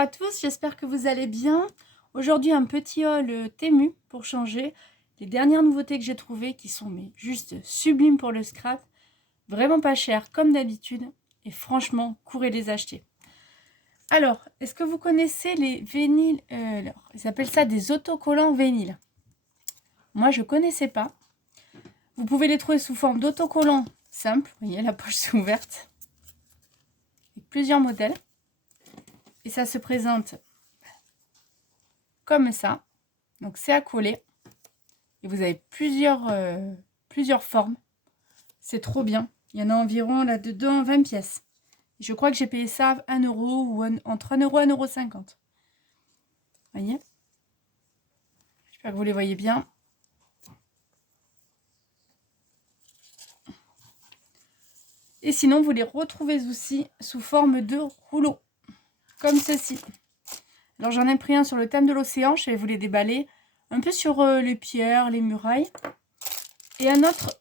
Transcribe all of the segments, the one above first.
à tous, j'espère que vous allez bien. Aujourd'hui, un petit haul Temu pour changer. Les dernières nouveautés que j'ai trouvées qui sont mais juste sublimes pour le scrap. Vraiment pas cher comme d'habitude. Et franchement, courez les acheter. Alors, est-ce que vous connaissez les vinyles ils appellent ça des autocollants vinyles. Moi, je ne connaissais pas. Vous pouvez les trouver sous forme d'autocollants simples. Vous voyez, la poche c'est ouverte. Avec plusieurs modèles. Et ça se présente comme ça. Donc c'est à coller. Et vous avez plusieurs formes. C'est trop bien. Il y en a environ là-dedans 20 pièces. Et je crois que j'ai payé ça 1 € ou entre 1 € et 1,50 €. Voyez? J'espère que vous les voyez bien. Et sinon, vous les retrouvez aussi sous forme de rouleaux. Comme ceci. Alors j'en ai pris un sur le thème de l'océan. Je vais vous les déballer. Un peu sur les pierres, les murailles. Et un autre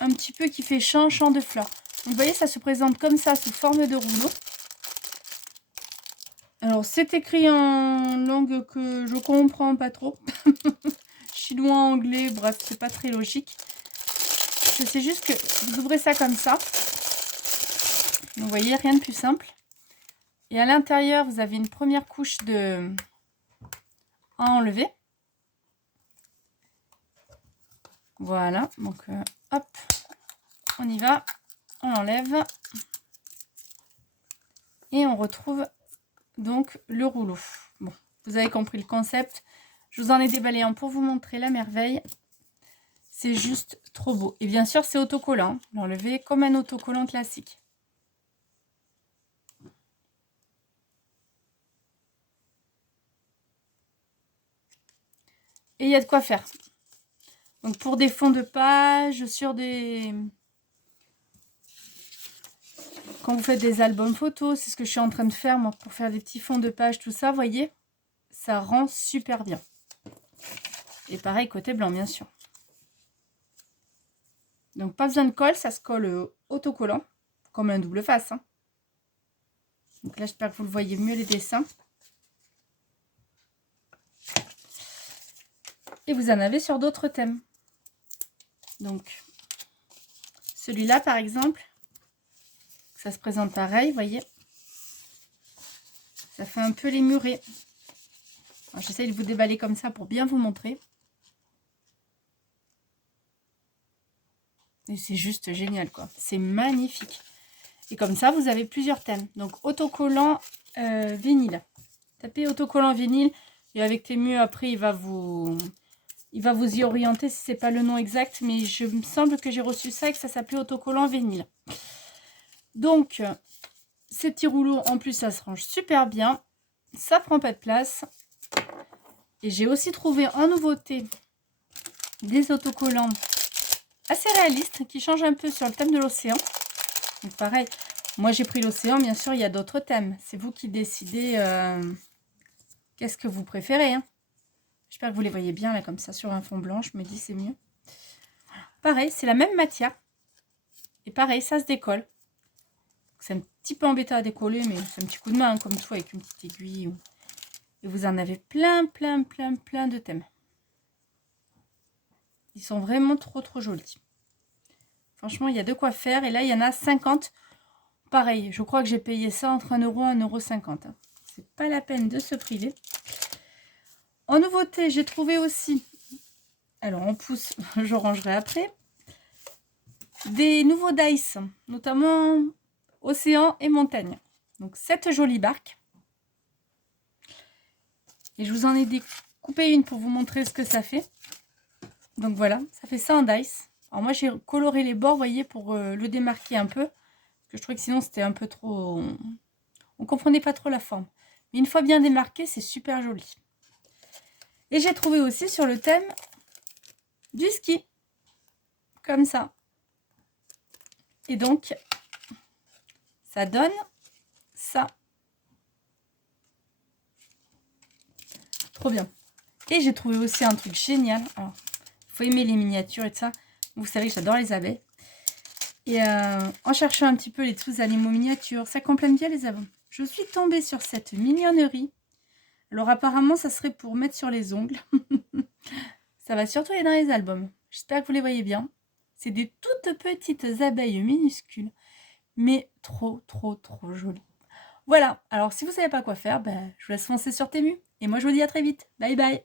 un petit peu qui fait champ de fleurs. Donc, vous voyez, ça se présente comme ça sous forme de rouleau. Alors c'est écrit en langue que je comprends pas trop. Chinois, anglais, bref, c'est pas très logique. Je sais juste que vous ouvrez ça comme ça. Donc, vous voyez, rien de plus simple. Et à l'intérieur, vous avez une première couche à enlever. Voilà, donc hop, on y va, on enlève. Et on retrouve donc le rouleau. Bon, vous avez compris le concept. Je vous en ai déballé un pour vous montrer la merveille. C'est juste trop beau. Et bien sûr, c'est autocollant. L'enlever comme un autocollant classique. Et il y a de quoi faire. Donc pour des fonds de page, sur des... Quand vous faites des albums photos, c'est ce que je suis en train de faire moi, pour faire des petits fonds de page, tout ça, voyez, ça rend super bien. Et pareil, côté blanc, bien sûr. Donc pas besoin de colle, ça se colle autocollant, comme un double face. Hein. Donc là, j'espère que vous le voyez mieux les dessins. Et vous en avez sur d'autres thèmes. Donc, celui-là, par exemple, ça se présente pareil, vous voyez. Ça fait un peu les murets. J'essaie de vous déballer comme ça pour bien vous montrer. Et c'est juste génial, quoi. C'est magnifique. Et comme ça, vous avez plusieurs thèmes. Donc, autocollant vinyle. Tapez autocollant vinyle. Et avec Temu, après, il va vous y orienter si ce n'est pas le nom exact. Mais je me semble que j'ai reçu ça et que ça s'appelait autocollant vinyle. Donc, ces petits rouleaux, en plus, ça se range super bien. Ça prend pas de place. Et j'ai aussi trouvé en nouveauté des autocollants assez réalistes qui changent un peu sur le thème de l'océan. Donc pareil, moi j'ai pris l'océan, bien sûr il y a d'autres thèmes. C'est vous qui décidez qu'est-ce que vous préférez. Hein. J'espère que vous les voyez bien là comme ça sur un fond blanc, je me dis c'est mieux. Pareil, c'est la même matière. Et pareil, ça se décolle. C'est un petit peu embêtant à décoller, mais c'est un petit coup de main hein, comme tout avec une petite aiguille. Et vous en avez plein de thèmes. Ils sont vraiment trop jolis. Franchement, il y a de quoi faire. Et là, il y en a 50. Pareil, je crois que j'ai payé ça entre 1 € et 1,50 €. C'est pas la peine de se priver. En nouveauté, j'ai trouvé aussi, alors en pouce, je rangerai après, des nouveaux dice, notamment océan et montagne. Donc, 7 jolies barques. Et je vous en ai découpé une pour vous montrer ce que ça fait. Donc voilà, ça fait ça en dice. Alors moi j'ai coloré les bords, vous voyez, pour le démarquer un peu. Parce que je trouvais que sinon c'était un peu trop... On comprenait pas trop la forme. Mais une fois bien démarqué, c'est super joli. Et j'ai trouvé aussi sur le thème du ski. Comme ça. Et donc, ça donne ça. Trop bien. Et j'ai trouvé aussi un truc génial. Alors, il faut aimer les miniatures et tout ça. Vous savez que j'adore les abeilles. Et en cherchant un petit peu les petits animaux miniatures, ça complète bien les abeilles. je suis tombée sur cette mignonnerie. Alors apparemment, ça serait pour mettre sur les ongles. Ça va surtout aller dans les albums. J'espère que vous les voyez bien. C'est des toutes petites abeilles minuscules, mais trop, trop, trop jolies. Voilà, alors si vous ne savez pas quoi faire, je vous laisse foncer sur Temu. Et moi, je vous dis à très vite. Bye bye.